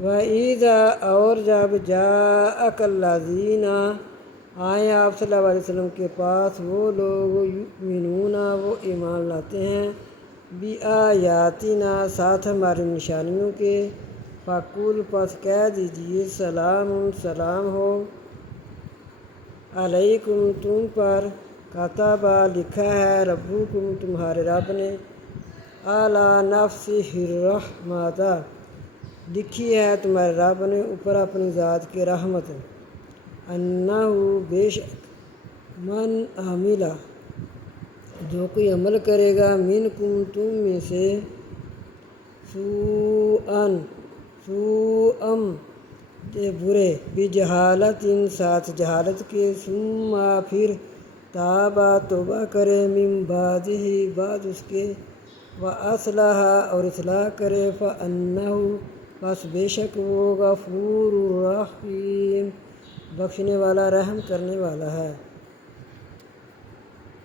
وَإِذَا اور جب جاءک الذین آئیں آپ صلی اللہ علیہ وسلم کے پاس وہ لوگ یؤمنون وہ ایمان لاتے ہیں بِآیاتنا ساتھ ہماری نشانیوں کے فقول پس کہہ دیجیے سلام سلام ہو علیکم تم پر کتبہ لکھا ہے ربکم تمہارے رب نے اعلیٰ نفسہ الرحمۃ لکھی ہے تمہارے رب نے اوپر اپنی ذات کی رحمت انہ بے شک من عامل جو کوئی عمل کرے گا منکم تم میں سے سوءم برے بجہالت ساتھ جہالت کے ثم پھر تابا توبہ کرے من بعدہ بعد اس کے واصلح اور اصلاح کرے فانہ پس بے شک وہ غفور الرحیم بخشنے والا رحم کرنے والا ہے۔